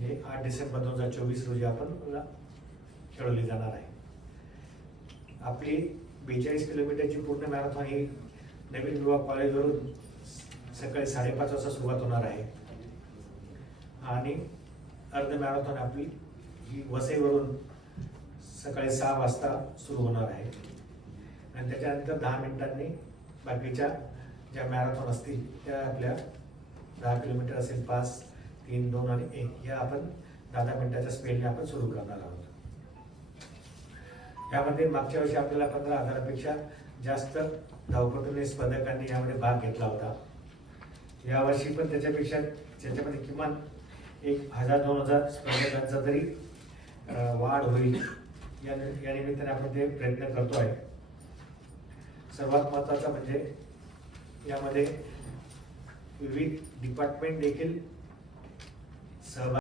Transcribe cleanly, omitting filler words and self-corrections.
म्हणजे 8 डिसेंबर 2024 रोजी आपण खेळवली जाणार आहे. आपली 42 किलोमीटरची पूर्ण मॅरेथॉन ही नवीन विवाह कॉलेजवरून सकाळी 5:30 वाजता सुरुवात होणार आहे आणि अर्ध मॅरेथॉन आपली ही वसईवरून सकाळी 6 वाजता सुरू होणार आहे आणि त्याच्यानंतर 10 मिनिटांनी बाकीच्या ज्या मॅरेथॉन असतील त्या आपल्या 10 किलोमीटर असेल 5, 3, 2 आणि 1 या आपण 10 मिनिटाच्या स्पीडने आपण सुरू करणार आहोत. यामध्ये मागच्या वर्षी आपल्याला 15,000पेक्षा जास्त धावपटूंनी स्पर्धकांनी यामध्ये भाग घेतला होता. यावर्षी पण त्याच्यामध्ये किमान 1,000-2,000 स्पर्धकांचा तरी वाढ होईल या निमित्ताने आपण ते प्रयत्न करतो आहे. सर्वात महत्त्वाचा म्हणजे यामध्ये विविध डिपार्टमेंट देखील सहभाग